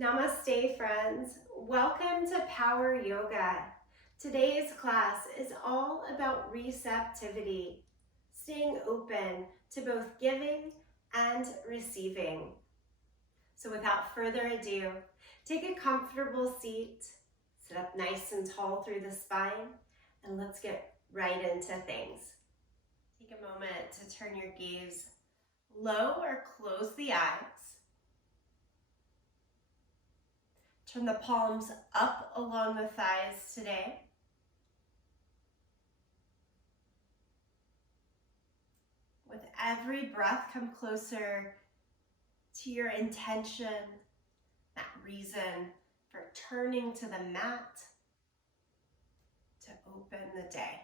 Namaste, friends. Welcome to Power Yoga. Today's class is all about receptivity, staying open to both giving and receiving. So without further ado, take a comfortable seat, sit up nice and tall through the spine, and let's get right into things. Take a moment to turn your gaze low or close the eyes. Turn the palms up along the thighs today. With every breath, come closer to your intention, that reason for turning to the mat to open the day.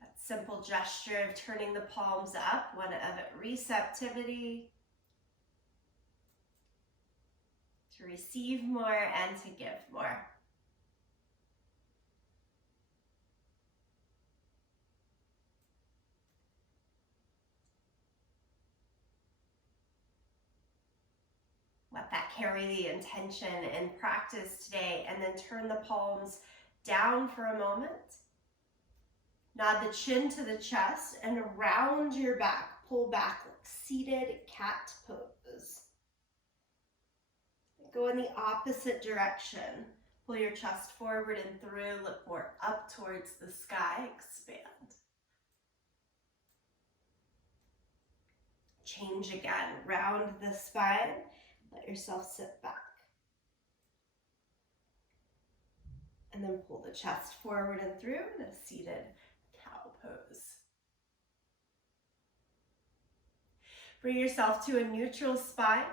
That simple gesture of turning the palms up, one of receptivity, to receive more and to give more. Let that carry the intention and practice today, and then turn the palms down for a moment. Nod the chin to the chest and around your back. Pull back like seated cat pose. Go in the opposite direction. Pull your chest forward and through. Look more up towards the sky. Expand. Change again. Round the spine. Let yourself sit back. And then pull the chest forward and through in a seated cow pose. Bring yourself to a neutral spine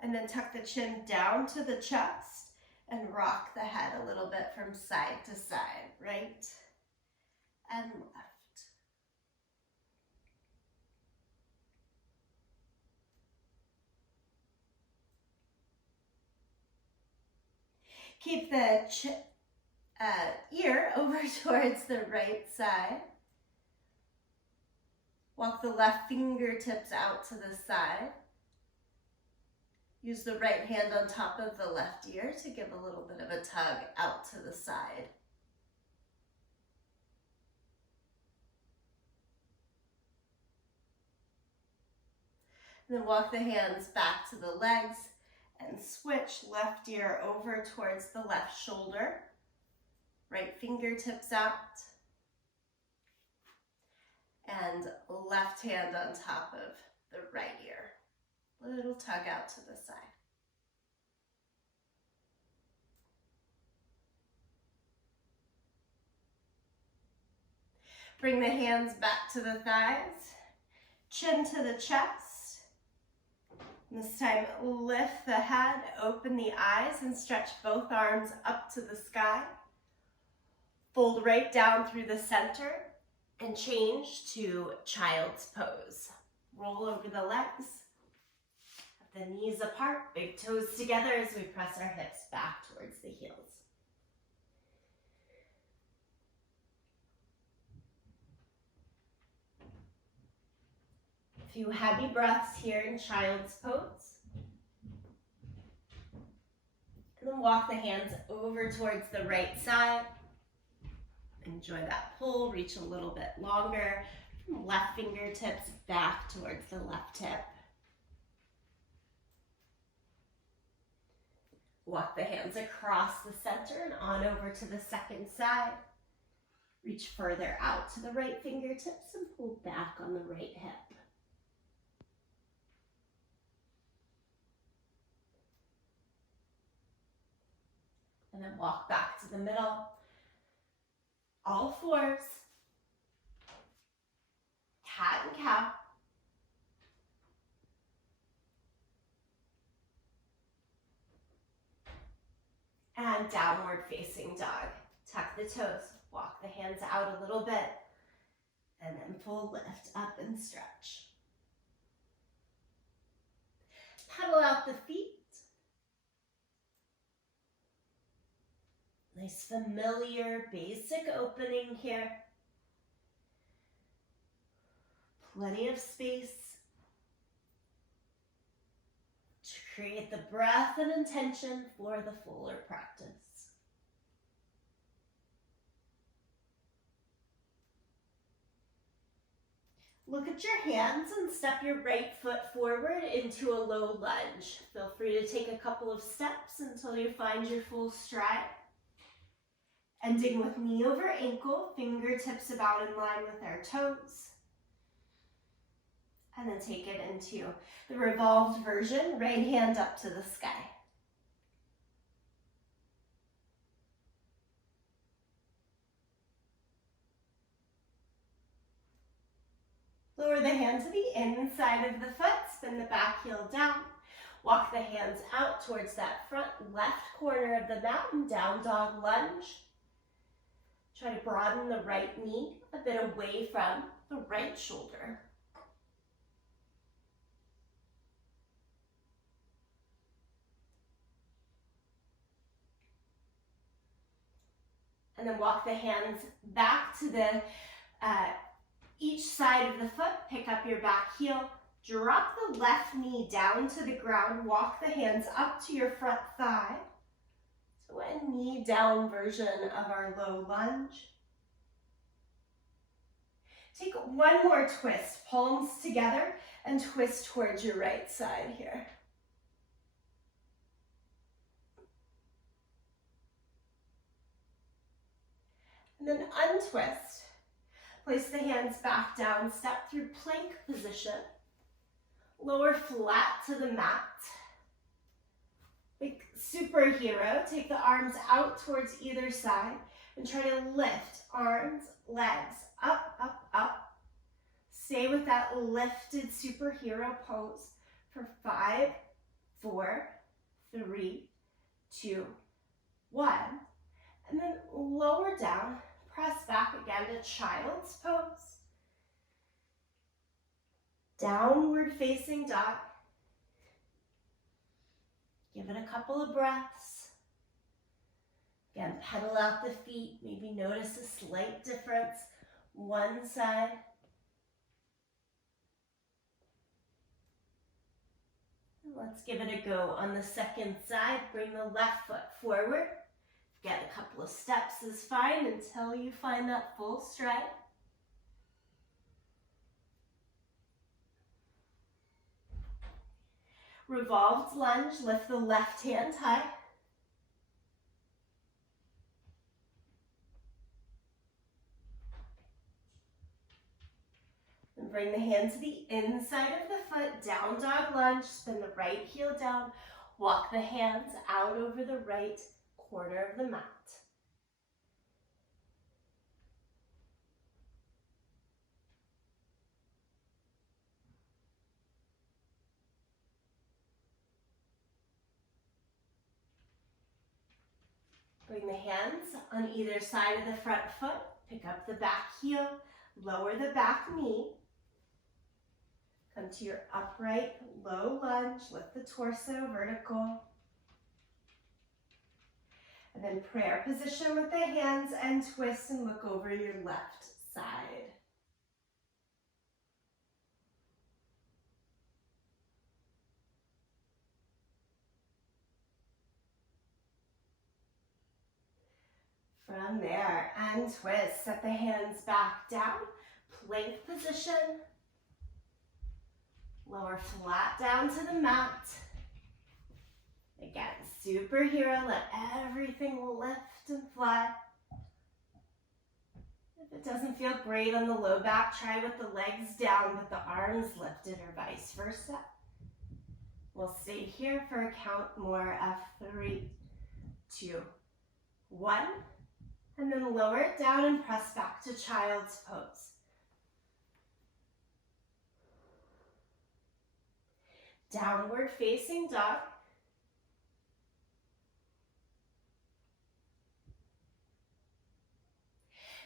and then tuck the chin down to the chest and rock the head a little bit from side to side, right and left. Keep the ear over towards the right side. Walk the left fingertips out to the side. Use the right hand on top of the left ear to give a little bit of a tug out to the side. And then walk the hands back to the legs and switch left ear over towards the left shoulder. Right fingertips out. And left hand on top of the right ear. Little tug out to the side. Bring the hands back to the thighs, chin to the chest. This time, lift the head, open the eyes, and stretch both arms up to the sky. Fold right down through the center and change to child's pose. Roll over the legs. The knees apart, big toes together as we press our hips back towards the heels. A few heavy breaths here in child's pose. And then walk the hands over towards the right side. Enjoy that pull, reach a little bit longer. Left fingertips back towards the left hip. Walk the hands across the center and on over to the second side. Reach further out to the right fingertips and pull back on the right hip. And then walk back to the middle. All fours. Cat and cow. And downward facing dog. Tuck the toes, walk the hands out a little bit, and then full lift up and stretch. Pedal out the feet. Nice familiar basic opening here. Plenty of space to create the breath and intention for the fuller practice. Look at your hands and step your right foot forward into a low lunge. Feel free to take a couple of steps until you find your full stride. Ending with knee over ankle, fingertips about in line with our toes. And then take it into the revolved version, right hand up to the sky. Lower the hand to the inside of the foot, spin the back heel down. Walk the hands out towards that front left corner of the mat and down dog lunge. Try to broaden the right knee a bit away from the right shoulder. And then walk the hands back to the each side of the foot. Pick up your back heel. Drop the left knee down to the ground. Walk the hands up to your front thigh. So a knee down version of our low lunge. Take one more twist, palms together, and twist towards your right side here. And then untwist. Place the hands back down, step through plank position. Lower flat to the mat. Like superhero, take the arms out towards either side and try to lift arms, legs, up, up, up. Stay with that lifted superhero pose for 5, 4, 3, 2, 1. And then lower down, press back again to child's pose. Downward facing dog. Give it a couple of breaths. Again, pedal out the feet. Maybe notice a slight difference. One side. Let's give it a go on the second side. Bring the left foot forward. Get a couple of steps is fine until you find that full stride. Revolved lunge, lift the left hand high. And bring the hand to the inside of the foot, down dog lunge, spin the right heel down, walk the hands out over the right corner of the mat. Bring the hands on either side of the front foot, pick up the back heel, lower the back knee. Come to your upright low lunge, lift the torso vertical. And then prayer position with the hands and twist and look over your left side. From there, untwist, set the hands back down, plank position. Lower flat down to the mat. Again, superhero, let everything lift and fly. If it doesn't feel great on the low back, try with the legs down but the arms lifted or vice versa. We'll stay here for a count more of 3, 2, 1. And then lower it down and press back to child's pose. Downward facing dog.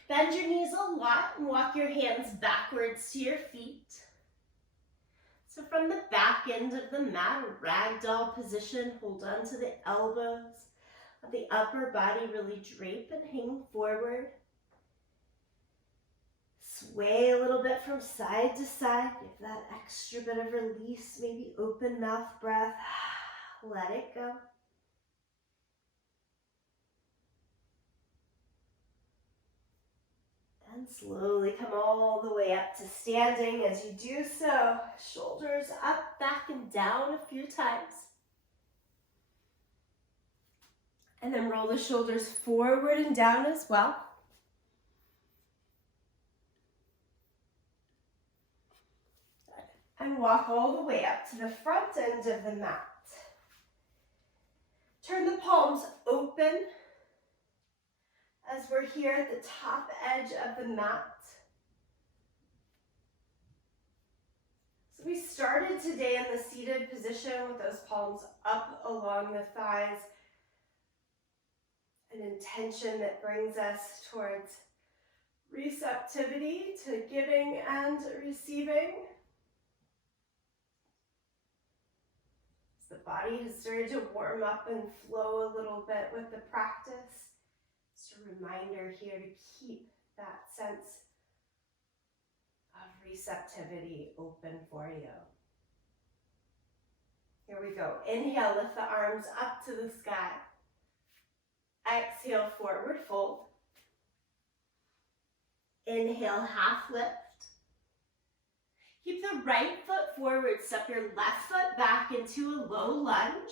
Bend your knees a lot and walk your hands backwards to your feet. So from the back end of the mat, ragdoll position, hold on to the elbows. Let the upper body really drape and hang forward. Sway a little bit from side to side. Give that extra bit of release, maybe open mouth breath. Let it go. And slowly come all the way up to standing. As you do so, shoulders up, back, and down a few times. And then roll the shoulders forward and down as well. And walk all the way up to the front end of the mat. Turn the palms open as we're here at the top edge of the mat. So we started today in the seated position with those palms up along the thighs. An intention that brings us towards receptivity to giving and receiving. As the body has started to warm up and flow a little bit with the practice. Just a reminder here to keep that sense of receptivity open for you. Here we go. Inhale, lift the arms up to the sky. Exhale, forward fold. Inhale, half lift. Keep the right foot forward. Step your left foot back into a low lunge.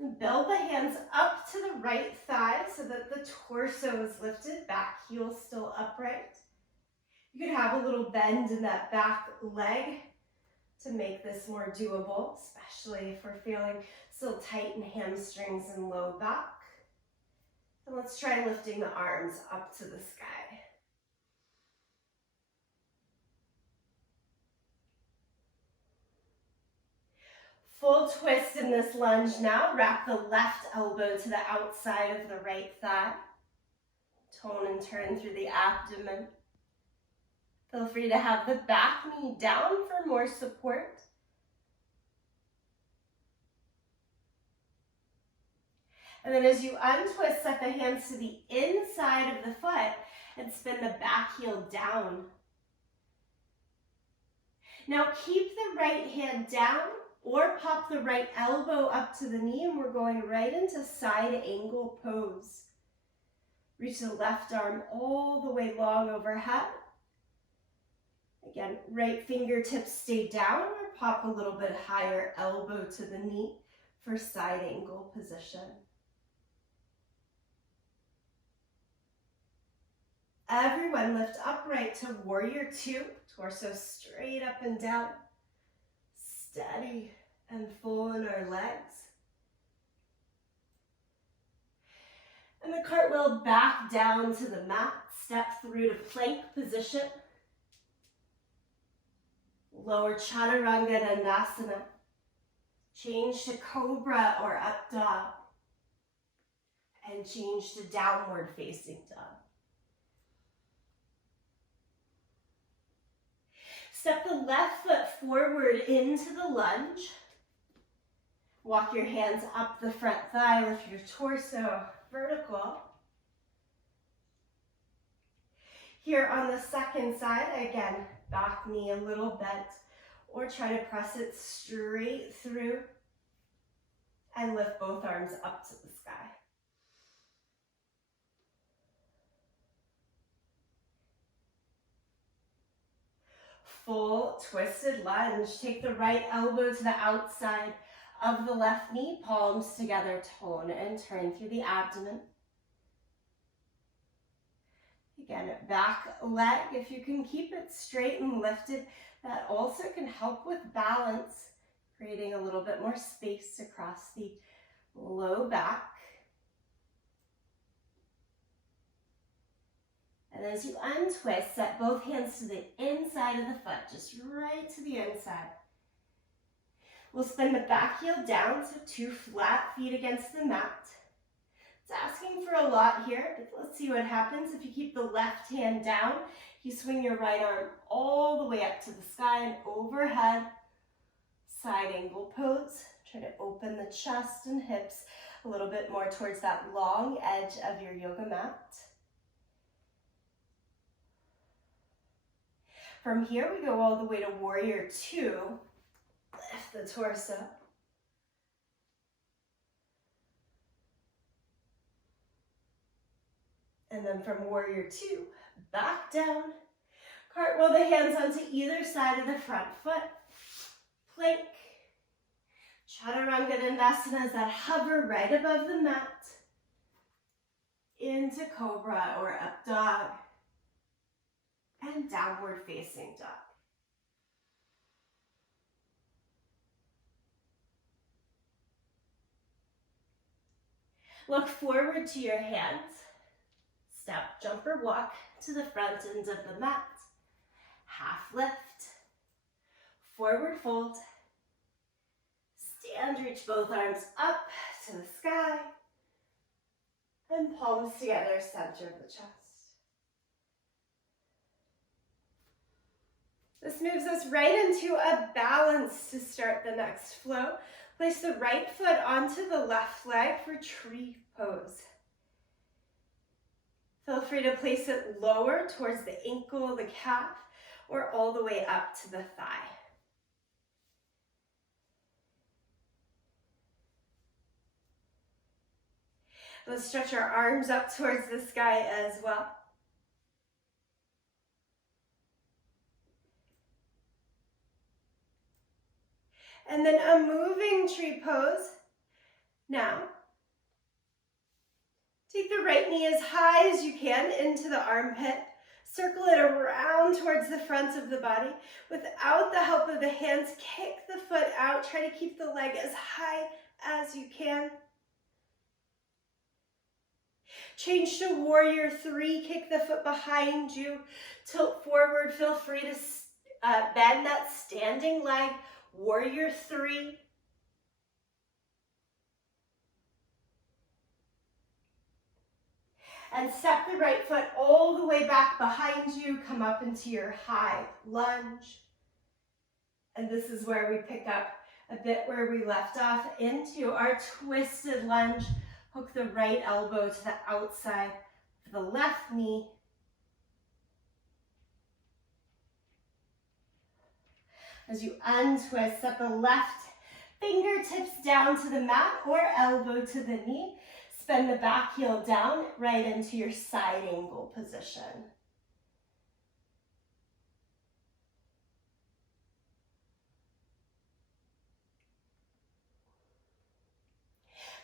And build the hands up to the right thigh so that the torso is lifted, back heel still upright. You could have a little bend in that back leg to make this more doable, especially if we're feeling still tight in hamstrings and low back. And let's try lifting the arms up to the sky. Full twist in this lunge now. Wrap the left elbow to the outside of the right thigh. Tone and turn through the abdomen. Feel free to have the back knee down for more support. And then as you untwist, set the hands to the inside of the foot and spin the back heel down. Now keep the right hand down or pop the right elbow up to the knee, and we're going right into side angle pose. Reach the left arm all the way long overhead. Again, right fingertips stay down or pop a little bit higher elbow to the knee for side angle position. Everyone lift upright to warrior two, torso straight up and down. Steady and full in our legs. And the cartwheel back down to the mat. Step through to plank position. Lower chaturanga dandasana. Change to cobra or up dog. And change to downward facing dog. Step the left foot forward into the lunge. Walk your hands up the front thigh, lift your torso vertical. Here on the second side, again, back knee a little bent, or try to press it straight through and lift both arms up to the sky. Full twisted lunge. Take the right elbow to the outside of the left knee, palms together, tone and turn through the abdomen. Again, back leg, if you can keep it straight and lifted, that also can help with balance, creating a little bit more space across the low back. And as you untwist, set both hands to the inside of the foot, just right to the inside. We'll spin the back heel down, so 2 flat feet against the mat. It's asking for a lot here, but let's see what happens. If you keep the left hand down, you swing your right arm all the way up to the sky and overhead. Side angle pose. Try to open the chest and hips a little bit more towards that long edge of your yoga mat. From here, we go all the way to Warrior Two. Lift the torso. And then from Warrior Two, back down. Cartwheel the hands onto either side of the front foot. Plank. Chaturanga Dandasana, that hover right above the mat. Into Cobra or Up Dog. And Downward Facing Dog. Look forward to your hands. Step, jump, or walk to the front end of the mat. Half lift. Forward fold. Stand, reach both arms up to the sky. And palms together, center of the chest. This moves us right into a balance to start the next flow. Place the right foot onto the left leg for tree pose. Feel free to place it lower towards the ankle, the calf, or all the way up to the thigh. Let's stretch our arms up towards the sky as well. And then a moving tree pose. Now, take the right knee as high as you can into the armpit. Circle it around towards the front of the body. Without the help of the hands, kick the foot out. Try to keep the leg as high as you can. Change to Warrior Three. Kick the foot behind you. Tilt forward. Feel free to bend that standing leg. Warrior Three. And step the right foot all the way back behind you. Come up into your high lunge. And this is where we pick up a bit where we left off into our twisted lunge. Hook the right elbow to the outside of the left knee. As you untwist, set the left fingertips down to the mat or elbow to the knee. Bend the back heel down right into your side angle position.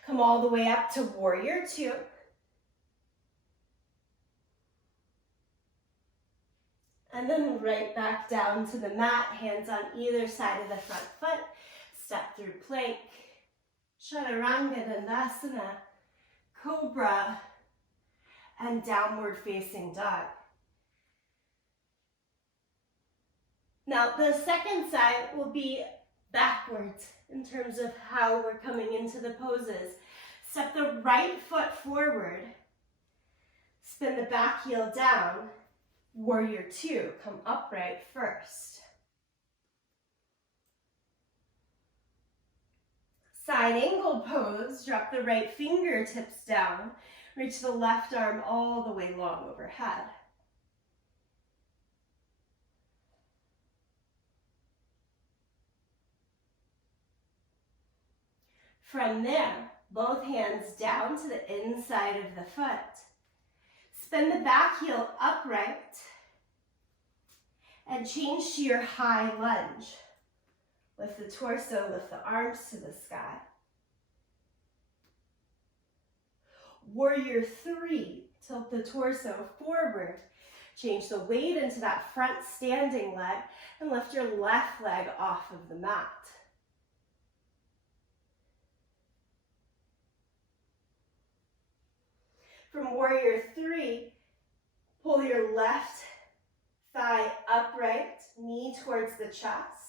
Come all the way up to Warrior Two. And then right back down to the mat, hands on either side of the front foot. Step through plank, Chaturanga Dandasana, Cobra, and Downward Facing Dog. Now the second side will be backwards in terms of how we're coming into the poses. Step the right foot forward, spin the back heel down, Warrior Two, come upright first. Side angle pose, drop the right fingertips down, reach the left arm all the way long overhead. From there, both hands down to the inside of the foot. Spin the back heel upright and change to your high lunge. Lift the torso, lift the arms to the sky. Warrior Three, tilt the torso forward. Change the weight into that front standing leg and lift your left leg off of the mat. From Warrior Three, pull your left thigh upright, knee towards the chest.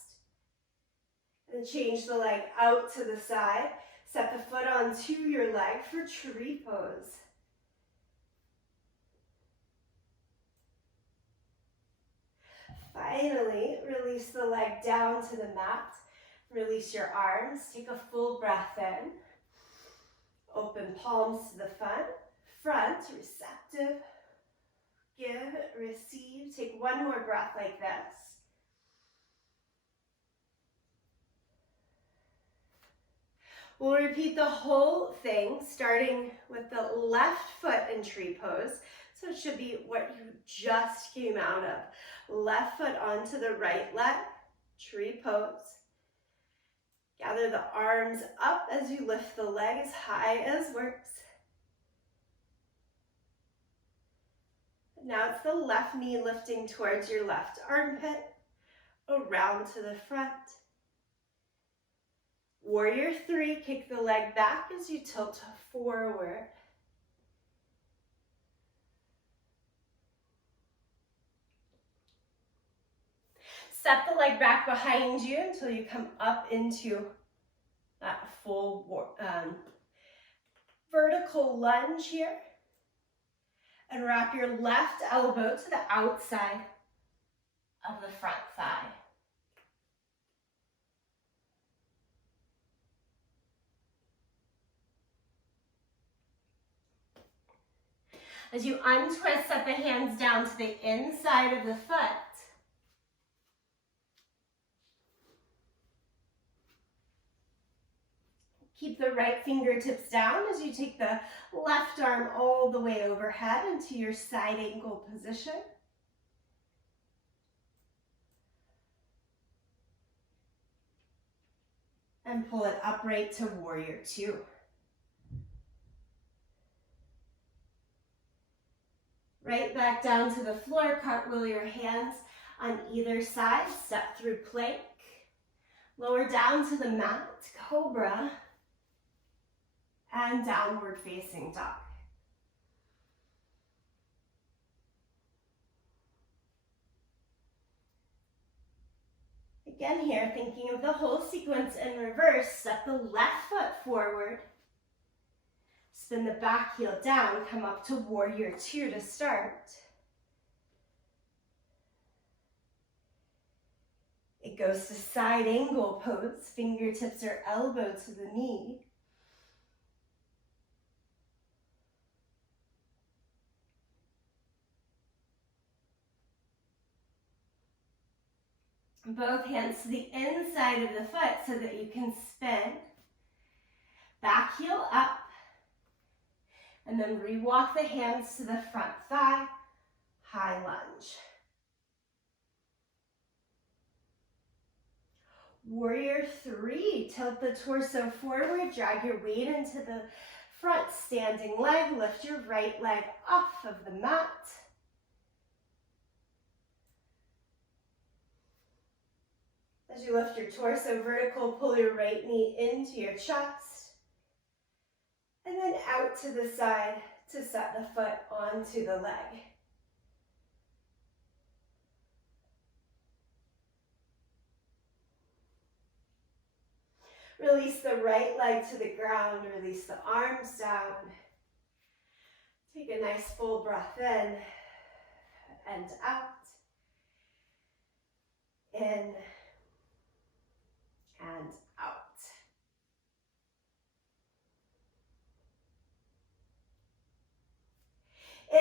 And change the leg out to the side. Set the foot onto your leg for tree pose. Finally, release the leg down to the mat. Release your arms. Take a full breath in. Open palms to the front, receptive. Give, receive. Take one more breath like this. We'll repeat the whole thing, starting with the left foot in tree pose. So it should be what you just came out of. Left foot onto the right leg, tree pose. Gather the arms up as you lift the leg as high as works. Now it's the left knee lifting towards your left armpit, around to the front. Warrior 3, kick the leg back as you tilt forward. Step the leg back behind you until you come up into that full vertical lunge here. And wrap your left elbow to the outside of the front thigh. As you untwist, set the hands down to the inside of the foot. Keep the right fingertips down as you take the left arm all the way overhead into your side angle position. And pull it upright to Warrior 2. Right back down to the floor, cartwheel your hands on either side, step through plank. Lower down to the mat, cobra. And downward facing dog. Again here, thinking of the whole sequence in reverse, step the left foot forward. Spin the back heel down, come up to Warrior 2 to start. It goes to side angle pose, fingertips are elbow to the knee. Both hands to the inside of the foot so that you can spin. Back heel up. And then re-walk the hands to the front thigh. High lunge. Warrior 3. Tilt the torso forward. Drag your weight into the front standing leg. Lift your right leg off of the mat. As you lift your torso vertical, pull your right knee into your chest. And then out to the side to set the foot onto the leg. Release the right leg to the ground, release the arms down. Take a nice full breath in and out. In and out.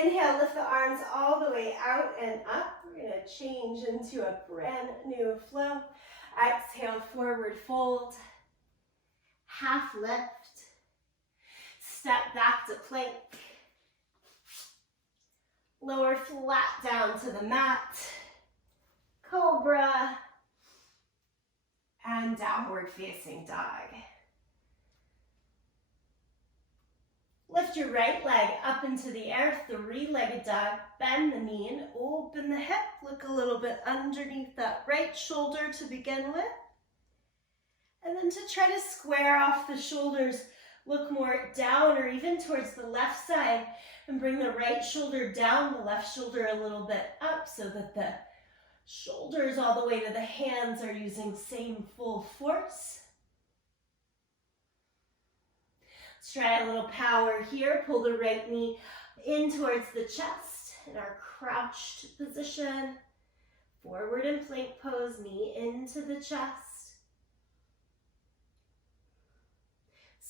Inhale, lift the arms all the way out and up. We're going to change into a brand new flow. Exhale, forward fold. Half lift. Step back to plank. Lower flat down to the mat. Cobra. And downward facing dog. Lift your right leg up into the air, three-legged dog. Bend the knee and open the hip. Look a little bit underneath that right shoulder to begin with. And then to try to square off the shoulders, look more down or even towards the left side and bring the right shoulder down, the left shoulder a little bit up so that the shoulders all the way to the hands are using same full force. Let's try a little power here. Pull the right knee in towards the chest in our crouched position. Forward in plank pose, knee into the chest.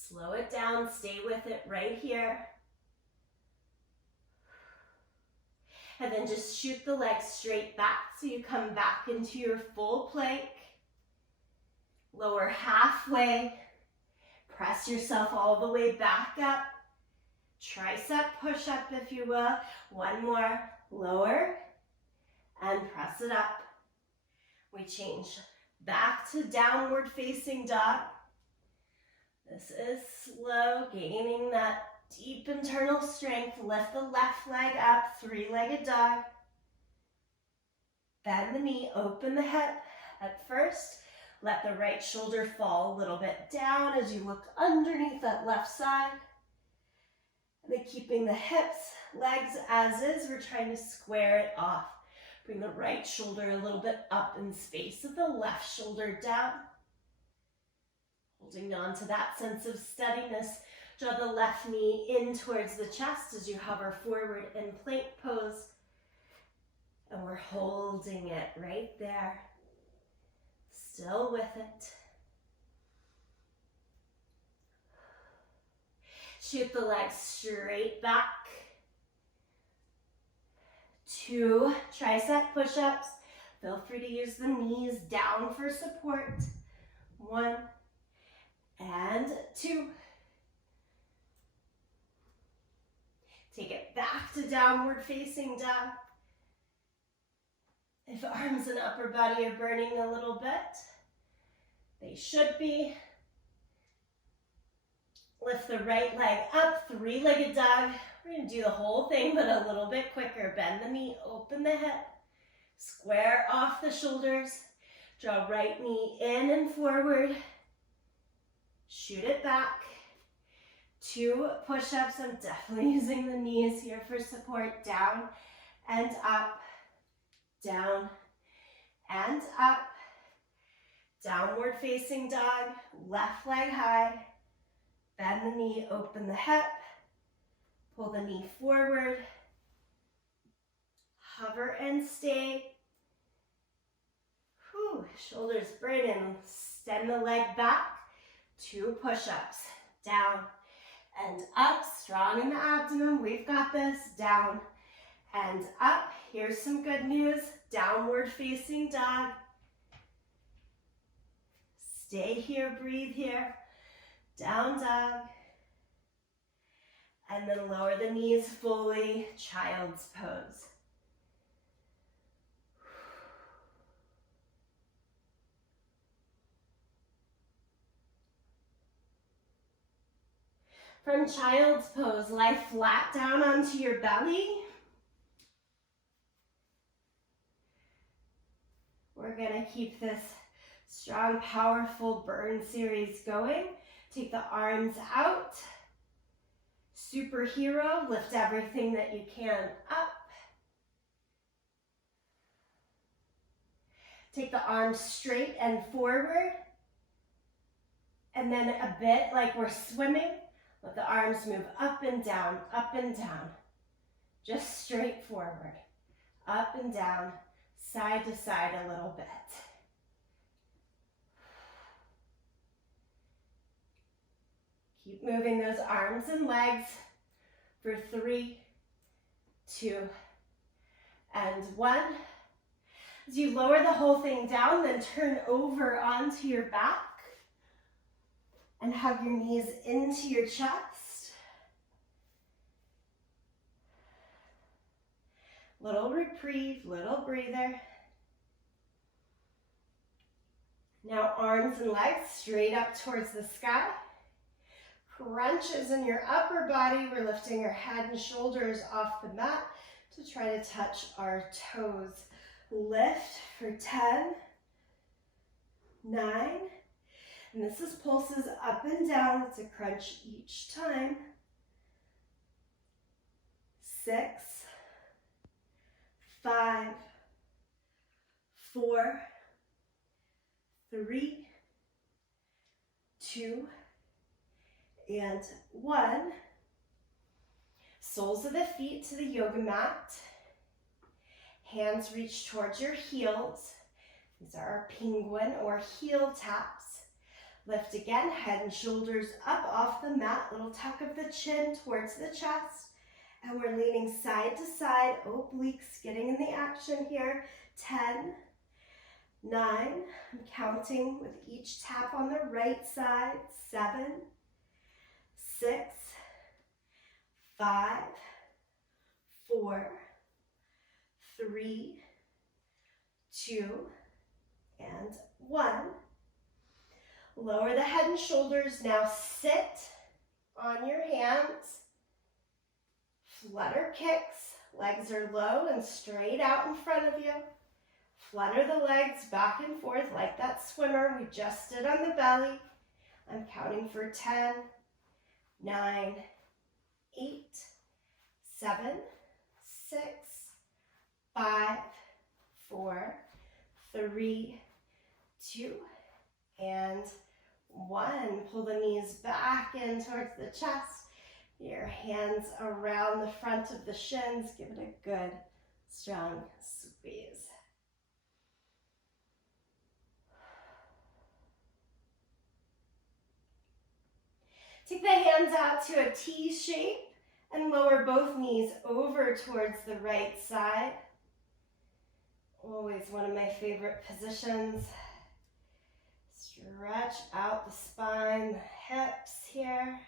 Slow it down, stay with it right here. And then just shoot the legs straight back so you come back into your full plank. Lower halfway. Press yourself all the way back up. Tricep push-up, if you will. One more. Lower and press it up. We change back to downward facing dog. This is slow, gaining that deep internal strength. Lift the left leg up, three-legged dog. Bend the knee, open the hip. At first, let the right shoulder fall a little bit down as you look underneath that left side. And then keeping the hips, legs as is, we're trying to square it off. Bring the right shoulder a little bit up in space with the left shoulder down. Holding on to that sense of steadiness. Draw the left knee in towards the chest as you hover forward in plank pose. And we're holding it right there. Still with it. Shoot the legs straight back. 2 tricep push-ups. Feel free to use the knees down for support. 1 and 2. Take it back to downward facing dog. If arms and upper body are burning a little bit, they should be. Lift the right leg up, three-legged dog. We're going to do the whole thing, but a little bit quicker. Bend the knee, open the hip, square off the shoulders. Draw right knee in and forward. Shoot it back. 2 push-ups. I'm definitely using the knees here for support. Down and up, down and up. Downward facing dog, left leg high. Bend the knee, open the hip. Pull the knee forward. Hover and stay. Whew, shoulders burning. Extend the leg back. 2 push-ups. Down and up. Strong in the abdomen. We've got this. Down and up. Here's some good news. Downward facing dog. Stay here, breathe here. Down dog. And then lower the knees fully, child's pose. From child's pose, lie flat down onto your belly. We're gonna keep this strong, powerful burn series going. Take the arms out. Superhero, lift everything that you can up. Take the arms straight and forward. And then a bit like we're swimming, let the arms move up and down, just straight forward, up and down, side to side a little bit. Keep moving those arms and legs for 3, 2, and 1. As you lower the whole thing down, then turn over onto your back and hug your knees into your chest. Little reprieve, little breather. Now arms and legs straight up towards the sky. Crunches in your upper body. We're lifting our head and shoulders off the mat to try to touch our toes. Lift for 10, 9, and this is pulses up and down. It's a crunch each time. 6, 5, 4, 3, 2, and 1. Soles of the feet to the yoga mat. Hands reach towards your heels. These are our penguin or heel taps. Lift again, head and shoulders up off the mat, little tuck of the chin towards the chest. And we're leaning side to side, obliques getting in the action here. 10, 9, I'm counting with each tap on the right side. 7, 6, 5, 4, 3, 2, and 1. Lower the head and shoulders. Now sit on your hands. Flutter kicks. Legs are low and straight out in front of you. Flutter the legs back and forth like that swimmer we just did on the belly. I'm counting for 10, 9, 8, 7, 6, 5, 4, 3, 2, and 1. Pull the knees back in towards the chest. Your hands around the front of the shins. Give it a good, strong squeeze. Take the hands out to a T shape and lower both knees over towards the right side. Always one of my favorite positions. Stretch out the spine, the hips here.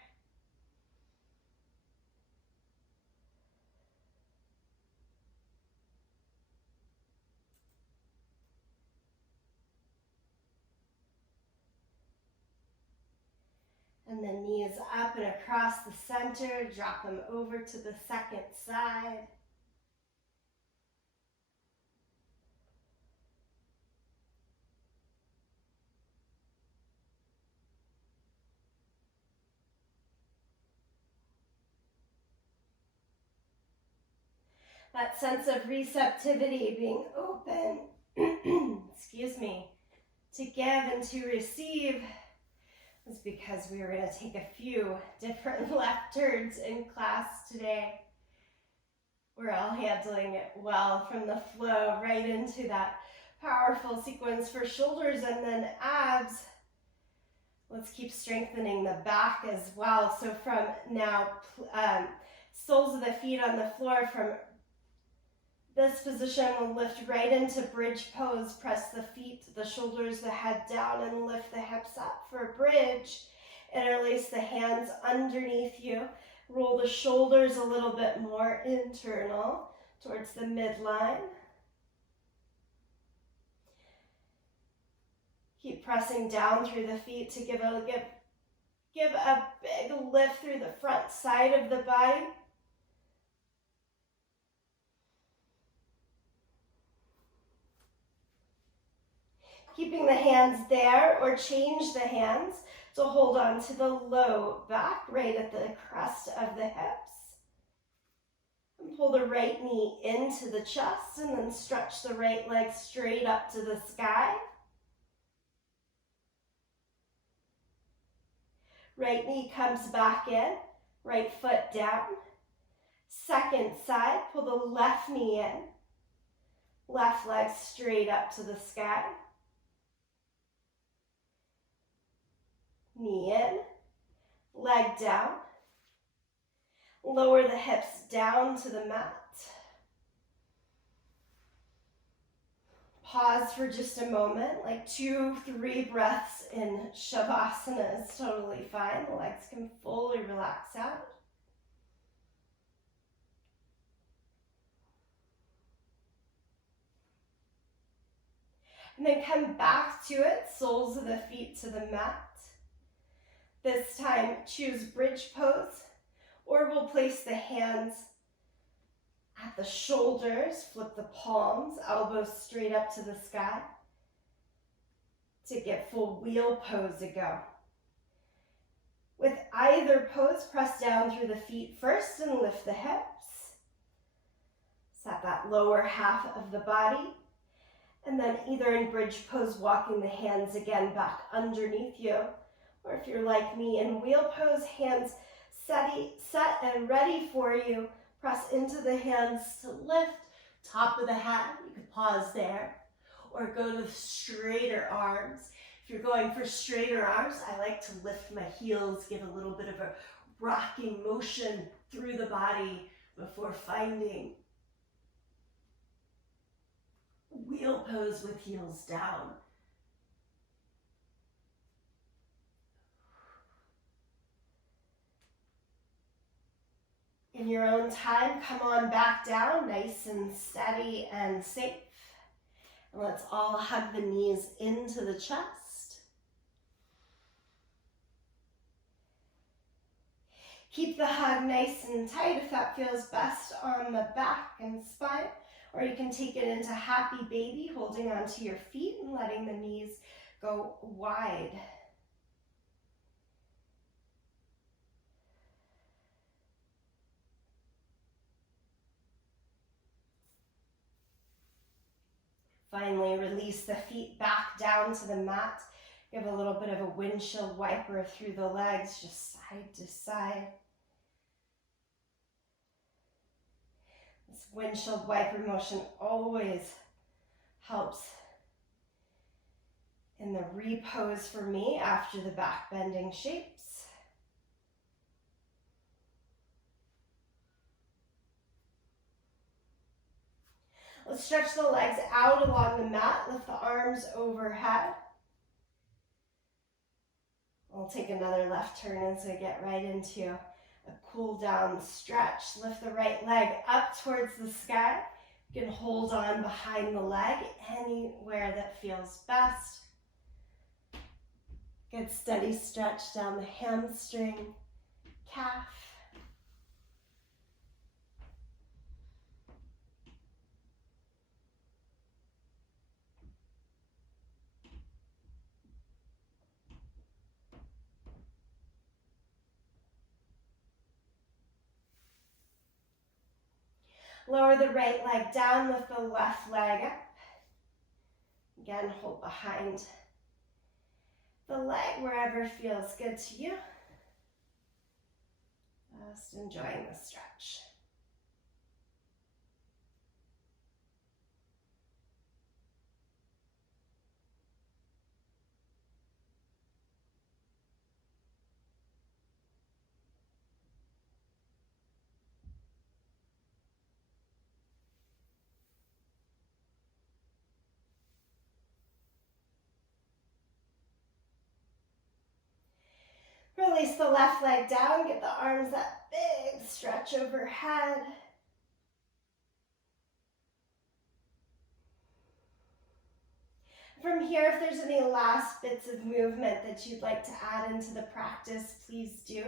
And then knees up and across the center, drop them over to the second side. That sense of receptivity, being open, excuse me, to give and to receive is because we are going to take a few different left turns in class today. We're all handling it well from the flow right into that powerful sequence for shoulders and then abs. Let's keep strengthening the back as well. So from now, soles of the feet on the floor. From this position, we'll lift right into bridge pose. Press the feet, the shoulders, the head down, and lift the hips up for a bridge. Interlace the hands underneath you. Roll the shoulders a little bit more internal towards the midline. Keep pressing down through the feet to give a big lift through the front side of the body. Keeping the hands there, or change the hands to hold on to the low back right at the crest of the hips. And pull the right knee into the chest and then stretch the right leg straight up to the sky. Right knee comes back in, right foot down. Second side, pull the left knee in. Left leg straight up to the sky. Knee in, leg down. Lower the hips down to the mat. Pause for just a moment, like 2-3 breaths in Shavasana is totally fine. The legs can fully relax out. And then come back to it, soles of the feet to the mat. This time, choose bridge pose, or we'll place the hands at the shoulders, flip the palms, elbows straight up to the sky to get full wheel pose a go. With either pose, press down through the feet first and lift the hips. Set that lower half of the body. And then either in bridge pose, walking the hands again back underneath you, or if you're like me in wheel pose, hands set and ready for you. Press into the hands to lift, top of the head. You could pause there, or go to straighter arms. If you're going for straighter arms, I like to lift my heels, give a little bit of a rocking motion through the body before finding wheel pose with heels down. In your own time, come on back down, nice and steady and safe. And let's all hug the knees into the chest. Keep the hug nice and tight if that feels best on the back and spine. Or you can take it into happy baby, holding onto your feet and letting the knees go wide. Finally, release the feet back down to the mat. Give a little bit of a windshield wiper through the legs, just side to side. This windshield wiper motion always helps in the repose for me after the back bending shapes. Let's stretch the legs out along the mat, lift the arms overhead. We'll take another left turn as we get right into a cool down stretch. Lift the right leg up towards the sky. You can hold on behind the leg anywhere that feels best. Good steady stretch down the hamstring, calf. Lower the right leg down, lift the left leg up. Again, hold behind the leg wherever feels good to you. Just enjoying the stretch. Release the left leg down, get the arms that big stretch overhead. From here, if there's any last bits of movement that you'd like to add into the practice, please do.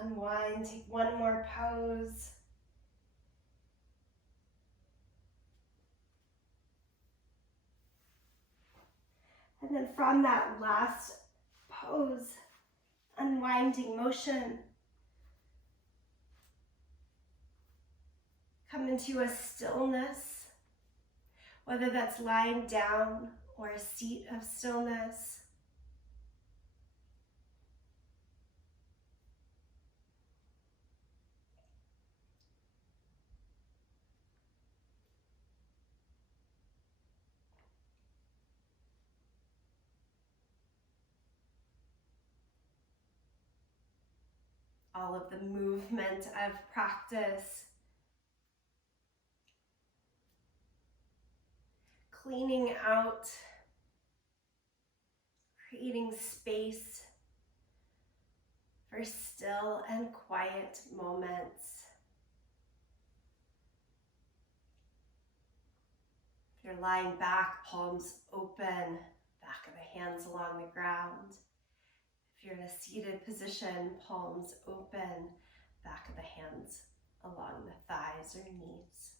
Unwind, take one more pose. And then from that last pose, unwinding motion, come into a stillness, whether that's lying down or a seat of stillness. All of the movement of practice, cleaning out, creating space for still and quiet moments. If you're lying back, palms open, back of the hands along the ground. If you're in a seated position, palms open, back of the hands along the thighs or knees.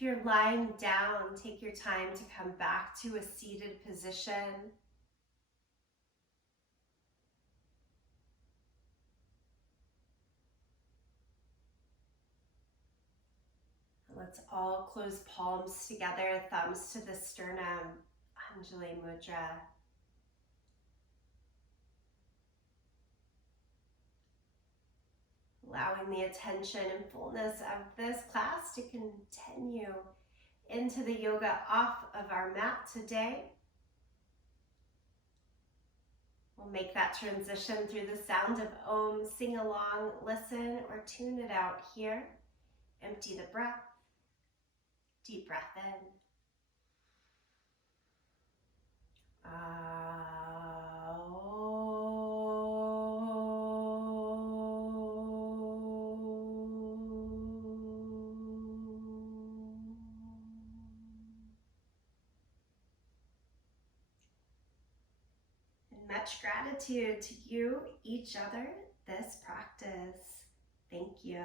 If you're lying down, take your time to come back to a seated position. Let's all close palms together, thumbs to the sternum, Anjali Mudra. Allowing the attention and fullness of this class to continue into the yoga off of our mat today. We'll make that transition through the sound of Om, sing along, listen, or tune it out here. Empty the breath. Deep breath in. And much gratitude to you, each other, this practice. Thank you.